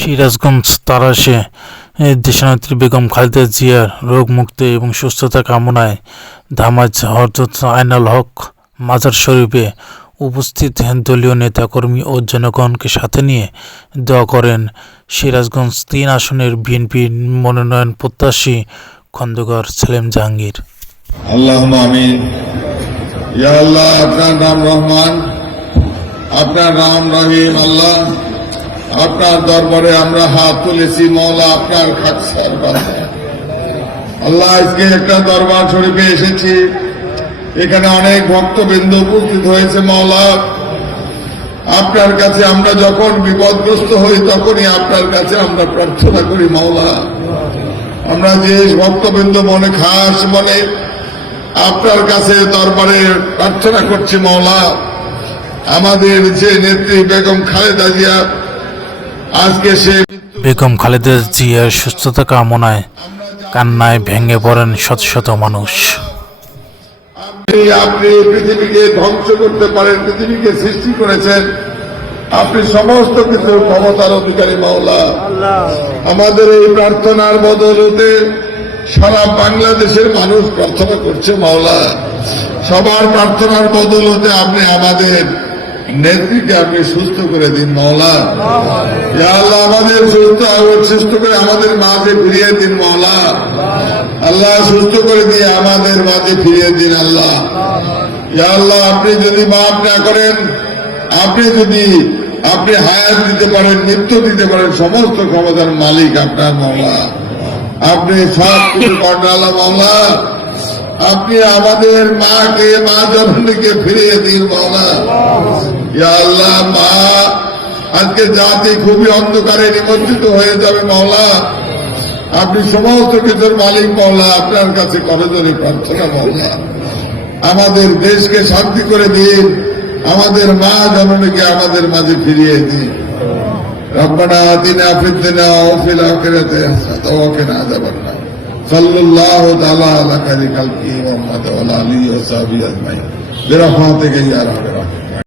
সিরাজগঞ্জ তারাশে দেশনেত্রী বেগম খালেদা জিয়ার রোগ মুক্তি এবং সুস্থতা কামনায় ধামাজ হযরত আইনুল হক মাজার শরীফে উপস্থিত দলীয় নেতাকর্মী ও জনগণকে সাথে নিয়ে দোয়া করেন সিরাজগঞ্জ ৩ আসনের বিএনপি মনোনয়ন প্রত্যাশী খন্দকার সেলিম জাহাঙ্গীর। আল্লাহুম্মা আমিন। ইয়া আল্লাহ, আপনার নাম রহমান, আপনার নাম রহিম। আল্লাহ, আপনার দরবারে আমরা হাত তুলেছি মওলা, আপনার খাকসার বান্দা। আল্লাহ, আজকে একটা দরবার শরীফে এসেছি, এখানে অনেক ভক্তবৃন্দ উপস্থিত হয়েছে মওলা। আপনার কাছে আমরা যখন বিপদগ্রস্ত হই তখনই আপনার কাছে আমরা প্রার্থনা করি মওলা। আমরা যে ভক্তবৃন্দ মনে খাস মনে আপনার কাছে দরবারে প্রার্থনা করছি মওলা, আমাদের যে নেত্রী বেগম খালেদা জিয়া, আজকে সে বেগম খালেদা জিয়ার সুস্থতা কামনায় কান্নায় ভেঙে পড়েন শত শত মানুষ। আপনি পৃথিবীকে ধ্বংস করতে পারেন, পৃথিবীকে সৃষ্টি করেছেন, আপনি সমস্ত কিছু ক্ষমতার অধিকারী মাওলা। আমাদের এই প্রার্থনার বদলতে সারা বাংলাদেশের মানুষ প্রার্থনা করছে মাওলা। সবার প্রার্থনার বদলতে আপনি আমাদের নেত্রীকে আপনি সুস্থ করে দিন মাওলা। ইয়া আল্লাহ, আমাদের সুস্থ করে আমাদের মাঝে ফিরিয়ে দিন মাওলা। আল্লাহ, সুস্থ করে দিয়ে আমাদের মাঝে ফিরিয়ে দিন আল্লাহ। ইয়া আল্লাহ, আপনি যদি মাফ না করেন, আপনি হায়াত দিতে পারেন, মৃত্যু দিতে পারেন, সমস্ত ক্ষমতার মালিক আপনার মাওলা। আপনি সব কিছু করেন আল্লাহ মাওলা। আপনি আমাদের মা জননীকে ফিরিয়ে দিন মাওলা। ইয়া আল্লাহ, মা আজকে জাতি খুবই অন্ধকারে নিমজ্জিত হয়ে যাবে মাওলা। আপনি সমস্ত কিছুর মালিক মাওলা, আপনার কাছে করজোড়ে প্রার্থনা মাওলা। আমাদের দেশকে শান্তি করে দিন, আমাদের মা জননীকে আমাদের মাঝে ফিরিয়ে দিন। রব্বানা আতিনা ফিদ দুনিয়া ওয়া ফিল আখিরাতি হাসানাতাও ওয়া কিনা আযাবান নার। সাল্লাল্লাহু তাআলা আলা খায়রি খালকি মুহাম্মদ ওয়া আলা আলিহি ওয়া সাহবিহি আজমাইন বিরহমাতিকা ইয়া আরহামার রাহিমিন।